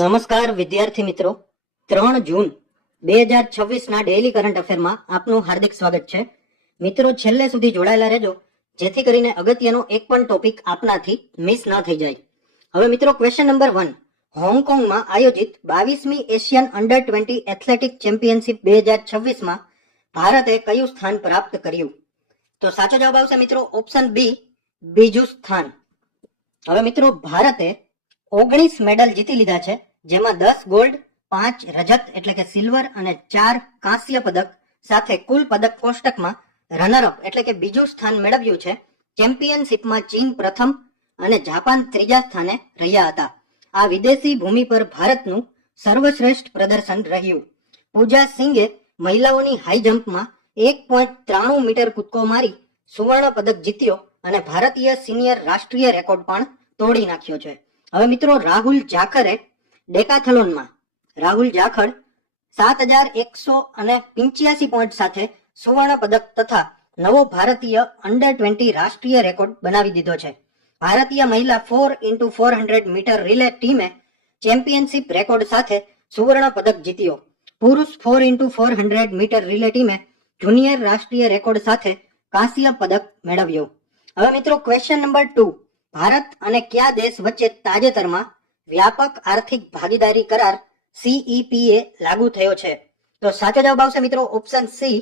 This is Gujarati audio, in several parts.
નમસ્કાર વિદ્યાર્થી મિત્રો, 3 જૂન 2026 ડેઇલી કરંટ અફેરમાં આપનું હાર્દિક સ્વાગત છે. મિત્રો, છેલ્લે સુધી જોડાયેલા રહેજો, જેથી કરીને અગત્યનો એક પણ ટોપિક આપનાથી મિસ ન થઈ જાય. હવે મિત્રો, ક્વેશ્ચન નંબર 1. હોંગકોંગમાં આયોજિત 22મી એશિયન અંડર 20 એથ્લેટિક ચેમ્પિયનશિપ 2026માં ભારતે કયું સ્થાન પ્રાપ્ત કર્યું? તો સાચો જવાબ આવશે મિત્રો ઓપ્શન બી, બીજું સ્થાન. હવે મિત્રો, ભારતે 19 મેડલ જીતી લીધા છે, જેમાં 10 ગોલ્ડ, 5 રજત એટલે કે સિલ્વર અને 4 કાંસ્ય પદક સાથે કુલ પદક કોષ્ટકમાં રનરઅપ એટલે કે બીજું સ્થાન મેળવ્યું છે. ચેમ્પિયનશિપમાં ચીન પ્રથમ અને જાપાન ત્રીજા સ્થાને રહ્યા હતા. આ વિદેશી ભૂમિ પર ભારતનું સર્વશ્રેષ્ઠ પ્રદર્શન રહ્યું. પૂજા સિંઘે મહિલાઓની હાઈ જમ્પમાં 1.93 મીટર કૂદકો મારી સુવર્ણ પદક જીત્યો અને ભારતીય સિનિયર રાષ્ટ્રીય રેકોર્ડ પણ તોડી નાખ્યો છે. હવે મિત્રો, રાહુલ જાખરે ડેકાથલોનમાં 7185 પોઈન્ટ સાથે સુવર્ણ પદક તથા નવો ભારતીય અંડર 20 રાષ્ટ્રીય રેકોર્ડ બનાવી દીધો છે. ભારતીય મહિલા 4x400 મીટર રિલે ટીમે ચેમ્પિયનશિપ રેકોર્ડ સાથે સુવર્ણ પદક જીત્યો. પુરુષ 4x400 મીટર રિલે ટીમે જુનિયર રાષ્ટ્રીય રેકોર્ડ સાથે કાંસ્ય પદક મેળવ્યો. હવે મિત્રો, ક્વેશ્ચન નંબર 2. ભારત અને કયા દેશ વચ્ચે તાજેતરમાં વ્યાપક આર્થિક ભાગીદારી કરાર CEPA લાગુ થયો છે? તો સાચો જવાબ આવશે મિત્રો ઓપ્શન સી,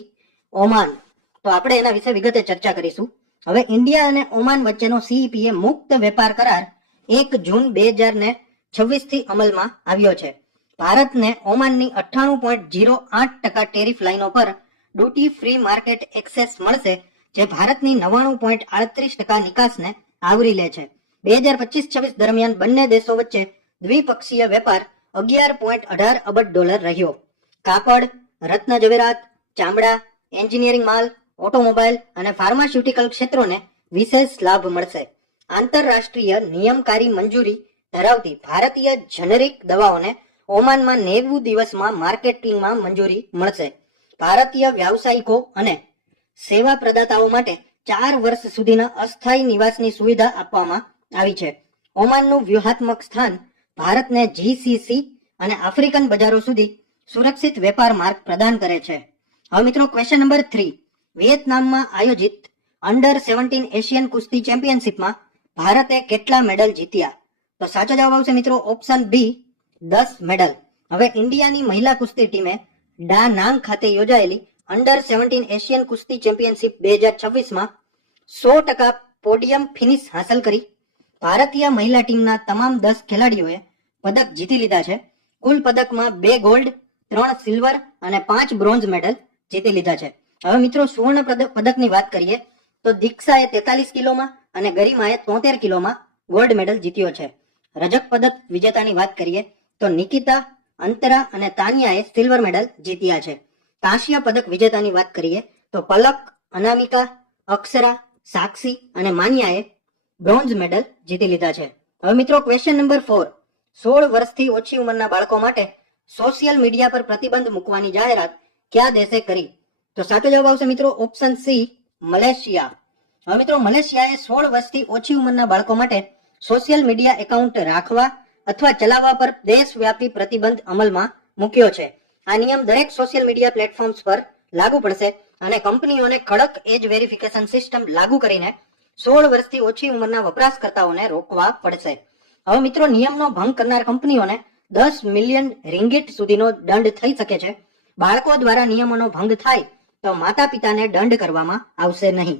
ઓમાન. તો આપણે એના વિશે વિગતે ચર્ચા કરીશું. હવે ઇન્ડિયા અને ઓમાન વચ્ચેનો CEPA મુક્ત વેપાર કરાર 1 જૂન 2026 થી અમલમાં આવ્યો છે. ભારતને ઓમાનની 98.08% ટેરિફ લાઈનો પર ડ્યુટી ફ્રી માર્કેટ એક્સેસ મળશે, જે ભારતની 99.38% નિકાસને આવરી લે છે. 2025-26 દરમિયાન બંને દેશો વચ્ચે દ્વિપક્ષીય વેપાર $11.18 અબજ રહ્યો. કાપડ, રત્ન જવેરાત, ચામડા, એન્જિનિયરિંગ માલ, ઓટોમોબાઈલ અને ફાર્માસ્યુટિકલ ક્ષેત્રોને વિશેષ લાભ મળશે. આંતરરાષ્ટ્રીય નિયમકારી મંજૂરી ધરાવતી ભારતીય જેનેરિક દવાઓને ઓમાનમાં 90 દિવસમાં માર્કેટિંગમાં મંજૂરી મળશે. ભારતીય વ્યાવસાયિકો અને સેવા પ્રદાતાઓ માટે 4 વર્ષ સુધીના અસ્થાયી નિવાસની સુવિધા આપવામાં આવી છે. ઓમાનનું વ્યૂહાત્મક સ્થાન ભારતને GCC અને આફ્રિકન બજારો સુધી સુરક્ષિત વેપાર માર્ગ પ્રદાન કરે છે. હવે મિત્રો, ક્વેશ્ચન નંબર 3. વિયેતનામમાં આયોજિત અંડર 17 એશિયન કુસ્તી ચેમ્પિયનશિપમાં ભારતે કેટલા મેડલ જીત્યા? તો સાચો જવાબ આવશે મિત્રો ઓપ્શન બી, 10 મેડલ. હવે ઇન્ડિયાની મહિલા કુસ્તી ટીમે ડા નાંગ ખાતે યોજાયેલી અંડર 17 એશિયન કુસ્તી ચેમ્પિયનશિપ 2026માં 100% પોડિયમ ફિનિશ હાંસલ કરી. ભારતીય મહિલા ટીમના તમામ 10 ખેલાડીઓએ પદક જીતી લીધા છે. કુલ પદકમાં 2 ગોલ્ડ, 3 સિલ્વર અને 5 બ્રોન્ઝ મેડલ જીતી લીધા છે. હવે મિત્રો, સુવર્ણ પદકની વાત કરીએ તો દીક્ષાએ 43 કિલોમાં અને ગરિમાએ 73 કિલોમાં ગોલ્ડ મેડલ જીત્યો છે. રજત પદક વિજેતાની વાત કરીએ તો નિકિતા, અંતરા અને તાનિયાએ સિલ્વર મેડલ જીત્યા છે. કાંસ્ય પદક વિજેતાની વાત કરીએ તો પલક, અનામિકા, અક્ષરા, સાક્ષી અને માન્યાએ બ્રોન્ઝ મેડલ જીતી લીધા છે. હવે મિત્રો, ક્વેશ્ચન નંબર 4. 16 વર્ષથી ઓછી ઉંમરના બાળકો માટે સોશિયલ મીડિયા પર પ્રતિબંધ મૂકવાની જાહેરાત કયા દેશે કરી? તો સાચો જવાબ આવશે મિત્રો ઓપ્શન સી, મલેશિયા. હવે મિત્રો, મલેશિયાએ 16 વર્ષથી ઓછી ઉંમરના બાળકો માટે સોશિયલ મીડિયા એકાઉન્ટ રાખવા અથવા ચલાવવા પર દેશવ્યાપી પ્રતિબંધ અમલમાં મૂક્યો છે. આ નિયમ દરેક સોશિયલ મીડિયા પ્લેટફોર્મ્સ પર લાગુ પડશે અને કંપનીઓને કડક એજ વેરિફિકેશન સિસ્ટમ લાગુ કરીને 16 વર્ષથી ઓછી ઉંમરના વપરાશકર્તાઓને રોકવા પડશે. હવે મિત્રો, નિયમનો ભંગ કરનાર કંપનીઓને 10 મિલિયન રિંગિટ સુધીનો દંડ થઈ શકે છે. બાળકો દ્વારા નિયમોનો ભંગ થાય તો માતા પિતાને દંડ કરવામાં આવશે નહીં.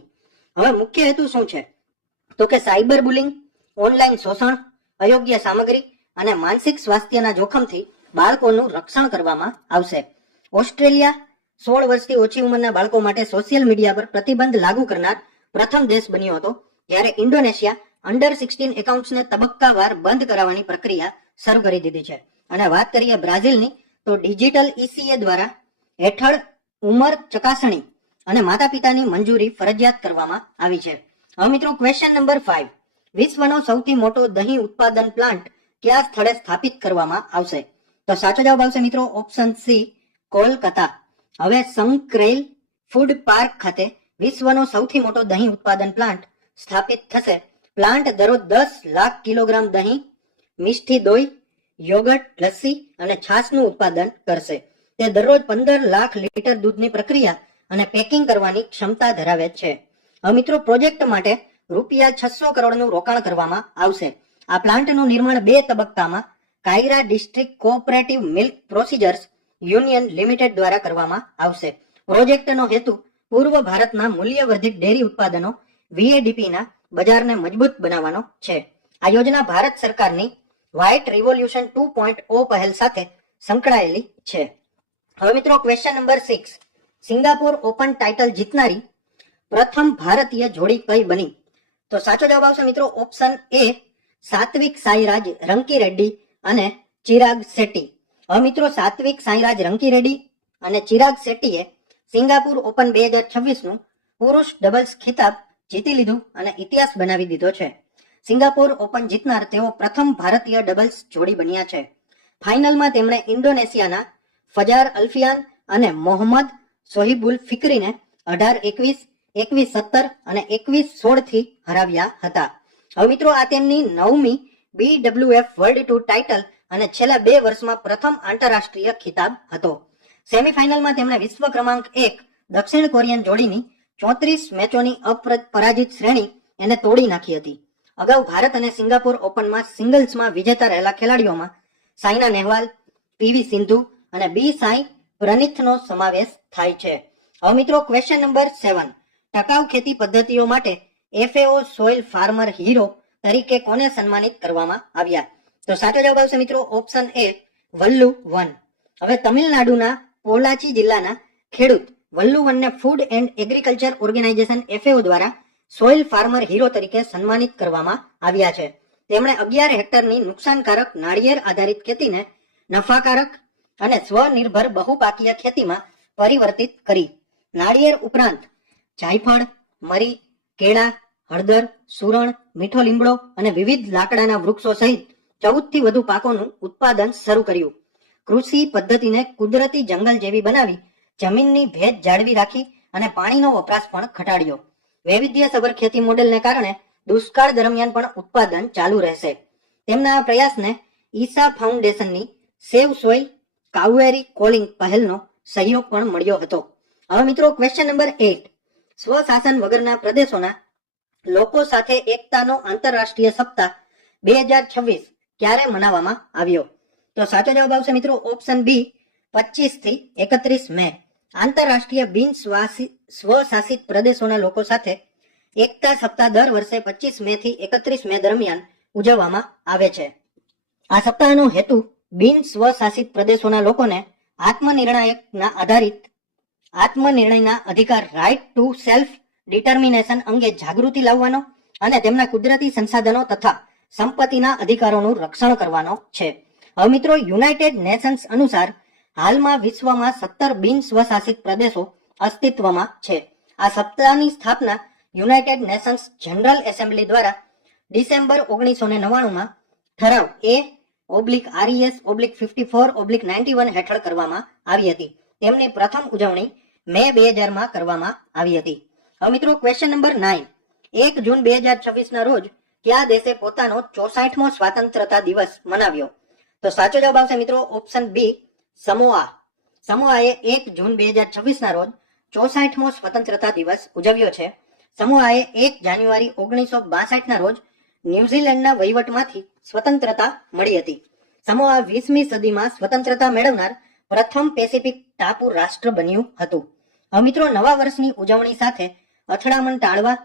હવે મુખ્ય હેતુ શું છે? તો કે સાયબર બુલિંગ, ઓનલાઈન શોષણ, અયોગ્ય સામગ્રી અને માનસિક સ્વાસ્થ્યના જોખમથી બાળકોનું રક્ષણ કરવામાં આવશે. ઓસ્ટ્રેલિયા 16 વર્ષથી ઓછી ઉંમરના બાળકો માટે સોશિયલ મીડિયા પર પ્રતિબંધ લાગુ કરનાર પ્રથમ દેશ બન્યો હતો, જ્યારે ઇન્ડોનેશિયા અંડર 16 એકાઉન્ટ્સને તબક્કાવાર બંધ કરાવવાની પ્રક્રિયા શરૂ કરી દીધી છે. અને વાત કરીએ બ્રાઝિલની તો ડિજિટલ ECA દ્વારા હેઠળ ઉંમર ચકાસણી અને માતા પિતાની મંજૂરી ફરજિયાત કરવામાં આવી છે. હવે મિત્રો, ક્વેશ્ચન નંબર 5. વિશ્વનો સૌથી મોટો દહીં ઉત્પાદન પ્લાન્ટ કયા સ્થળે સ્થાપિત કરવામાં આવશે? તો સાચો જવાબ આવશે મિત્રો ઓપ્શન સી, કોલકાતા. હવે સંકરેલ ફૂડ પાર્ક ખાતે વિશ્વનો સૌથી મોટો દહીં ઉત્પાદન પ્લાન્ટ સ્થાપિત થશે. પ્લાન્ટ દરરોજ 10 લાખ કિલોગ્રામ દહીં, મિષ્ટી દોઈ, યોગર્ટ, લસ્સી અને છાશનું ઉત્પાદન કરશે. તે દરરોજ 15 લાખ લીટર દૂધની પ્રક્રિયા અને પેકિંગ કરવાની ક્ષમતા ધરાવે છે. હવે મિત્રો, પ્રોજેક્ટ માટે રૂપિયા 600 કરોડનું રોકાણ કરવામાં આવશે. આ પ્લાન્ટનું નિર્માણ 2 તબક્કામાં Kaira district cooperative milk procedures union limited દ્વારા કરવામાં આવશે. પ્રોજેક્ટનો હેતુ પૂર્વ ભારતના મૂલ્યવર્ધિત ડેરી ઉત્પાદનો VADPના બજારને મજબૂત બનાવવાનો છે. આ યોજના ભારત સરકારની વ્હાઇટ રિવોલ્યુશન 2.0 પહેલ સાથે સંકળાયેલી છે. હવે મિત્રો, question number 6. Singapore open title જીતનારી પ્રથમ ભારતીય જોડી કઈ બની? તો સાચો જવાબ આવશે મિત્રો ઓપ્શન A, સાત્વિક સાઈરાજ રંકીરેડ્ડી અને ચિરાગ શેટ્ટી. હવે મિત્રો, સાત્વિક સાઈરાજ રંકીરેડ્ડી અને ચિરાગ શેટ્ટીએ સિંગાપુર ઓપન 2026 નું પુરુષ ડબલ્સ ખિતાબ જીતી લીધું અને ઇતિહાસ બનાવી દીધો છે. સિંગાપોર ઓપન જીતનાર તેઓ પ્રથમ ભારતીય ડબલ્સ જોડી બન્યા છે. ફાઇનલમાં તેમણે ઇન્ડોનેશિયાના ફજાર અલ્ફિયાન અને મોહમ્મદ સોહિબુલ ફિક્રીને 18-21, 21-17 અને 21-16 થી હરાવ્યા હતા. હવે મિત્રો, આ તેમની 9મી BWF વર્લ્ડ ટૂર ટાઇટલ અને છેલ્લા 2 વર્ષમાં પ્રથમ આંતરરાષ્ટ્રીય ખિતાબ હતો. સેમીફાઇનલમાં તેમણે વિશ્વ ક્રમાંક 1 દક્ષિણ કોરિયન જોડીની 34 મેચોની અપરાજિત શ્રેણી એને તોડી નાખી હતી. અગાઉ ભારત અને સિંગાપોર ઓપનમાં સિંગલ્સમાં વિજેતા રહેલા ખેલાડીઓમાં સાયના નેહવાલ, PV સિંધુ અને બી સાઈ પ્રનીથનો સમાવેશ થાય છે. હવે મિત્રો, ક્વેશ્ચન નંબર 7. ટકાઉ ખેતી પદ્ધતિઓ માટે FAO સોઇલ ફાર્મર હીરો તરીકે કોને સન્માનિત કરવામાં આવ્યા? તો સાચો જવાબ આવશે મિત્રો ઓપ્શન A, વલ્લુ વન. હવે તમિલનાડુના પોલાચી જિલ્લાના ખેડૂત વલ્લુ વનને food and agriculture organization FAO દ્વારા સોઇલ ફાર્મર હીરો તરીકે સન્માનિત કરવામાં આવ્યા છે. તેમણે 11 હેક્ટરની નુકસાનકારક નાળિયેર આધારિત ખેતીને નફાકારક અને સ્વનિર્ભર બહુપાકીય ખેતીમાં પરિવર્તિત કરી. નાળિયેર ઉપરાંત જાયફળ, મરી, કેળા, હળદર, સુરણ, મીઠો લીમડો અને વિવિધ લાકડાના વૃક્ષો સહિત 14 થી વધુ પાકોનું ઉત્પાદન શરૂ કર્યું. કૃષિ પદ્ધતિને કુદરતી જંગલ જેવી બનાવી જમીનની ભેજ જાળવી રાખી અને પાણીનો વપરાશ પણ ઘટાડ્યો. વૈવિધ્યસભર ખેતી મોડેલને કારણે દુષ્કાળ દરમિયાન પણ ઉત્પાદન ચાલુ રહેશે. તેમના આ પ્રયાસને ઈસા ફાઉન્ડેશનની સેવ સોઇલ કાવેરી કોલિંગ પહેલનો સહયોગ પણ મળ્યો હતો. હવે મિત્રો, ક્વેશ્ચન નંબર 8. સ્વશાસન વગરના પ્રદેશોના લોકો સાથે એકતાનો આંતરરાષ્ટ્રીય સપ્તાહ 2026 ક્યારે મનાવવામાં આવ્યો? તો સાચો જવાબ આવશે મિત્રો ઓપ્શન B, 25 થી 31 મે. આંતરરાષ્ટ્રીય સ્વશાસિત પ્રદેશોના લોકો સાથે એકતા સપ્તાહ દર વર્ષે 25 મે થી 31 મે દરમિયાન ઉજવવામાં આવે છે. આ સપ્તાહનો હેતુ બિન સ્વશાસિત પ્રદેશોના લોકોને આત્મનિર્ણયના અધિકાર રાઇટ ટુ સેલ્ફ ડિટર્મિનેશન અંગે જાગૃતિ લાવવાનો અને તેમના કુદરતી સંસાધનો તથા સંપત્તિના અધિકારોનું રક્ષણ કરવાનો છે. હવે મિત્રો, યુનાઇટેડ નેશન્સ અનુસાર હાલમાં વિશ્વમાં 17 બિન સ્વશાસિત પ્રદેશો અસ્તિત્વમાં છે. આ સપ્તાહની સ્થાપના યુનાઇટેડ નેશન્સ જનરલ એસેમ્બલી દ્વારા ડિસેમ્બર 1999માં ઠરાવ A/RES/54/91 હેઠળ કરવામાં આવી હતી. તેમની પ્રથમ ઉજવણી મે 2000માં કરવામાં આવી હતી. હવે મિત્રો, ક્વેશ્ચન નંબર 9. 1 જૂન 2026 ના રોજ કયા દેશે પોતાનો 64મો સ્વતંત્રતા દિવસ મનાવ્યો? તો સાચો જવાબ આવશે મિત્રો ઓપ્શન B, સમોઆ. સમોઆએ 1 જૂન 2026 ના રોજ 64મો સ્વતંત્રતા દિવસ ઉજવ્યો છે. સમોઆએ 1 જાન્યુઆરી 1962 ના રોજ ન્યુઝીલેન્ડના વહીવટમાંથી સ્વતંત્રતા મળી હતી. સમોઆ 20મી સદીમાં સ્વતંત્રતા મેળવનાર પ્રથમ પેસિફિક ટાપુ રાષ્ટ્ર બન્યું હતું. હવે મિત્રો, નવા વર્ષની ઉજવણી સાથે અથડામણ ટાળવા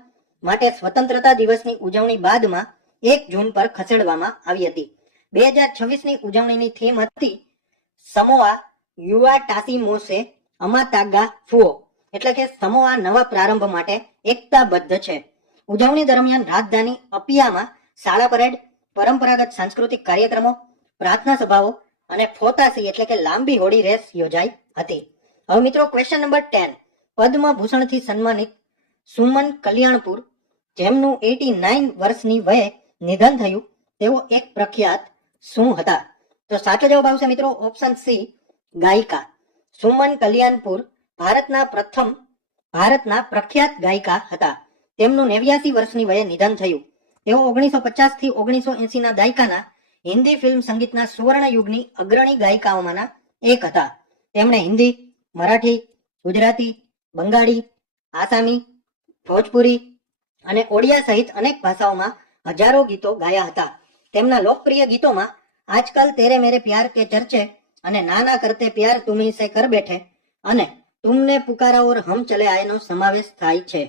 માટે સ્વતંત્રતા દિવસની ઉજવણી બાદમાં 1 જૂન પર ખસેડવામાં આવી હતી. 2026ની ઉજવણીની થીમ હતી સમોઆ યુઆટાસીમોસે અમાતાગા ફુઓ, એટલે કે સમોઆ નવા પ્રારંભ માટે એકતાબદ્ધ છે. ઉજવણી દરમિયાન રાજધાની અપિયામાં શાળા પરેડ, પરંપરાગત સાંસ્કૃતિક કાર્યક્રમો, પ્રાર્થના સભાઓ અને ફોતાસી એટલે કે લાંબી હોડી રેસ યોજાઈ હતી. હવે મિત્રો, ક્વેશ્ચન નંબર 10. પદ્મભૂષણથી સન્માનિત સુમન કલ્યાણપુર, જેમનું 89 વર્ષની વયે નિધન થયું, તેઓ એક પ્રખ્યાત શું હતા? તો સાચો જવાબ આવશે મિત્રો ઓપ્શન C, ગાયિકા. સુમન કલ્યાણપુર ભારતના પ્રખ્યાત ગાયિકા હતા. તેમનું 89 વર્ષની વયે નિધન થયું. તેઓ 1950 થી 1980 ના દાયકાના હિન્દી ફિલ્મ સંગીતના સુવર્ણ યુગની અગ્રણી ગાયિકાઓમાંના એક હતા. તેમણે હિન્દી, મરાઠી, ગુજરાતી, બંગાળી, આસામી, ભોજપુરી અને ઓડિયા સહિત અનેક ભાષાઓમાં હજારો ગીતો ગાયા હતા. તેમના લોકપ્રિય ગીતોમાં આજકલ તેરે મેરે પ્યાર કે ચર્ચે અને નાના કરતે પ્યાર તુમી સે કર બેઠે અને તુમને પુકારા ઓર હમ ચલે આયેનો સમાવેશ થાય છે.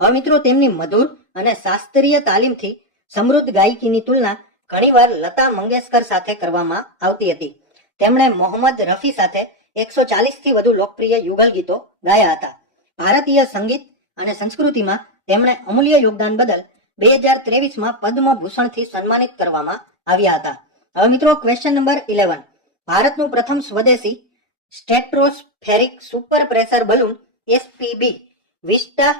હવે મિત્રો, તેમની મધુર અને શાસ્ત્રીય તાલીમથી સમૃદ્ધ ગાયકીની તુલના ઘણીવાર લતા મંગેશકર સાથે કરવામાં આવતી હતી. તેમણે મોહમ્મદ રફી સાથે 140 થી વધુ લોકપ્રિય યુગલ ગીતો ગાયા હતા. ભારતીય સંગીત અને સંસ્કૃતિમાં તેમણે અમૂલ્ય યોગદાન બદલ 2023માં પદ્મભૂષણથી સન્માનિત કરવામાં આવ્યા હતા. હવે મિત્રો, ક્વેશ્ચન નંબર 11. ભારતનું પ્રથમ સ્વદેશી stratospheric super pressure balloon SPB vista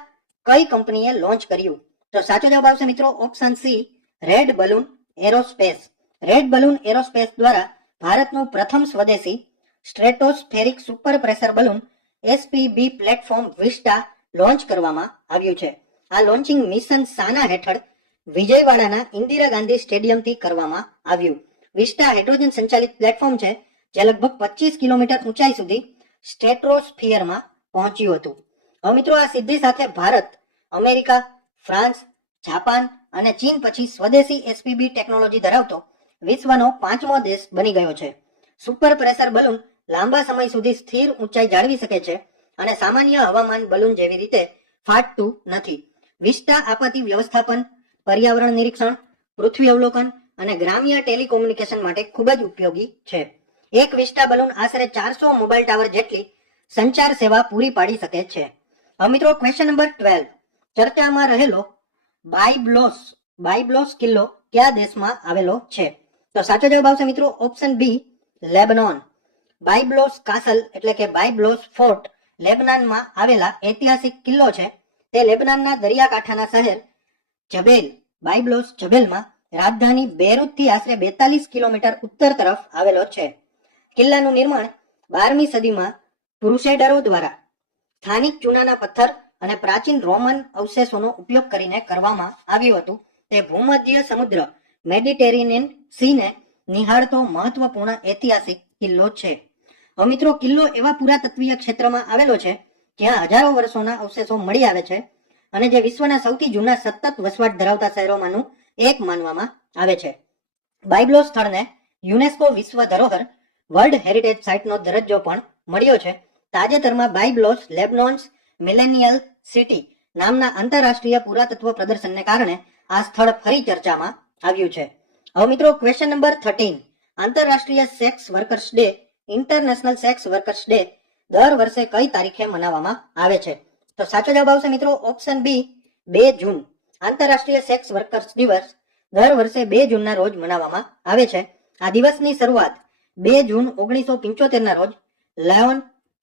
કઈ કંપનીએ લોન્ચ કર્યું? તો સાચો જવાબ આવશે મિત્રો option C, red balloon aerospace. Red balloon aerospace દ્વારા ભારતનું પ્રથમ સ્વદેશી stratospheric super pressure balloon SPB platform vista launch કરવામાં આવ્યું છે. આ લોન્ચિંગ મિશન સાના હેઠળ વિજયવાડાના ઇન્દિરા ગાંધી સ્ટેડિયમથી કરવામાં આવ્યું. વિસ્ટા હાઇડ્રોજન સંચાલિત પ્લેટફોર્મ છે જે લગભગ 25 કિલોમીટર ઊંચાઈ સુધી સ્ટ્રેટોસ્ફિયરમાં પહોંચ્યું હતું. હવે મિત્રો, આ સિદ્ધિ સાથે ભારત અમેરિકા, ફ્રાન્સ, જાપાન અને ચીન પછી સ્વદેશી SPB ટેકનોલોજી ધરાવતો વિશ્વનો 5મો દેશ બની ગયો છે. સુપર પ્રેશર બલૂન લાંબા સમય સુધી સ્થિર ઊંચાઈ જાળવી શકે છે અને સામાન્ય હવામાન બલૂન જેવી રીતે ફાટતું નથી. વિસ્ટા આપત્તિ વ્યવસ્થાપન, પર્યાવરણ નિરીક્ષણ, પૃથ્વી અવલોકન અને ગ્રામ્ય ટેલિકોમ્યુનિકેશન માટે ખૂબ જ ઉપયોગી છે. એક વિસ્ટા બલૂન આશરે 400 મોબાઈલ ટાવર જેટલી સંચાર સેવા પૂરી પાડી શકે છે. હવે મિત્રો, ક્વેશ્ચન નંબર 12. ચર્ચામાં રહેલો બાયબ્લોસ કિલ્લો કયા દેશમાં આવેલો છે? તો સાચો જવાબ આવશે મિત્રો ઓપ્શન બી, લેબનોન. બાયબ્લોસ કાસલ એટલે કે બાયબ્લોસ ફોર્ટ લેબનાનમાં આવેલા ઐતિહાસિક કિલ્લો છે. તે લેબનાનના દરિયાકાંઠાના શહેર બાયબ્લોસ જબેલમાં રાજધાની બેરૂતથી આશરે 42 કિલોમીટર ઉત્તર તરફ આવેલો છે. કિલ્લાનું નિર્માણ 12મી સદીમાં ક્રુસેડરો દ્વારા સ્થાનિક ચૂનાના પથ્થર અને પ્રાચીન રોમન અવશેષોનો ઉપયોગ કરીને કરવામાં આવ્યું હતું. તે ભૂમધ્ય સમુદ્ર મેડિટેરેનિયન સીને નિહાળતો મહત્વપૂર્ણ ઐતિહાસિક કિલ્લો છે. હવે મિત્રો, કિલ્લો એવા પુરાતત્વીય ક્ષેત્રમાં આવેલો છે જ્યાં હજારો વર્ષોના અવશેષો મળી આવે છે અને જે વિશ્વના સૌથી જૂના સતત વસવાટ ધરાવતા શહેરોમાંનું એક માનવામાં આવે છે. બાયબ્લોસ સ્થળને યુનેસ્કો વિશ્વ ધરોહર વર્લ્ડ હેરિટેજ સાઇટનો દરજ્જો પણ મળ્યો છે. તાજેતરમાં બાયબ્લોસ લેબનોન્સ મિલેનિયલ સિટી નામના આંતરરાષ્ટ્રીય પુરાતત્વ પ્રદર્શનને કારણે આ સ્થળ ફરી ચર્ચામાં આવ્યું છે. હવે મિત્રો, ક્વેશ્ચન નંબર 13. આંતરરાષ્ટ્રીય sex workers day, international sex workers day દર વર્ષે કઈ તારીખે મનાવવામાં આવે છે? તો સાચો જવાબ આવશે મિત્રો ઓપ્શન બી, 2 જૂન. આંતરરાષ્ટ્રીય સેક્સ વર્કર્સ દિવસ દર વર્ષે 2 જૂનના રોજ મનાવવામાં આવે છે. આ દિવસની શરૂઆત 2 જૂન 1975ના રોજ લાયોન,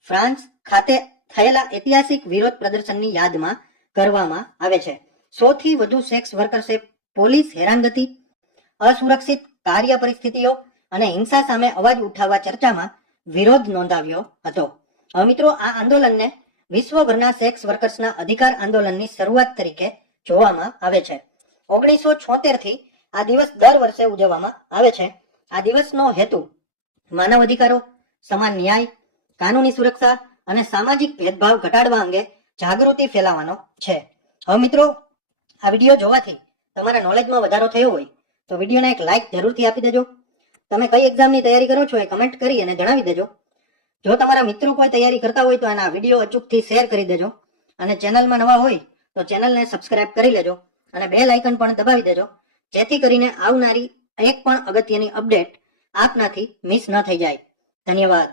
ફ્રાન્સ ખાતે થયેલા ઐતિહાસિક વિરોધ પ્રદર્શનની યાદમાં કરવામાં આવે છે. 100 થી વધુ સેક્સ વર્કર્સે પોલીસ હેરાનગતિ, અસુરક્ષિત કાર્ય પરિસ્થિતિઓ અને હિંસા સામે અવાજ ઉઠાવવા ચર્ચામાં વિરોધ નોંધાવ્યો હતો. હવે મિત્રો, આ આંદોલનને વિશ્વભરના સેક્સ વર્કર્સના અધિકાર આંદોલનની શરૂઆત તરીકે જોવામાં આવે છે. 1976 થી આ દિવસ દર વર્ષે ઉજવવામાં આવે છે. આ દિવસનો હેતુ માનવ અધિકારો, સમાન ન્યાય, કાનૂની સુરક્ષા અને સામાજિક ભેદભાવ ઘટાડવા અંગે જાગૃતિ ફેલાવવાનો છે. હવે મિત્રો, આ વિડીયો જોવાથી તમારા નોલેજમાં વધારો થયો હોય તો વિડીયોને એક લાઇક જરૂરથી આપી દેજો. તમે કઈ એક્ઝામની તૈયારી કરો છો એ કમેન્ટ કરી અને જણાવી દેજો. જો તમારા મિત્રો કોઈ તૈયારી કરતા હોય તો આના વિડીયો અચૂકથી શેર કરી દેજો અને ચેનલમાં નવા હોય તો ચેનલને સબસ્ક્રાઇબ કરી લેજો અને બેલ આઇકન પણ દબાવી દેજો, જેથી કરીને આવનારી એક પણ અગત્યની અપડેટ આપનાથી મિસ ન થઈ જાય. ધન્યવાદ.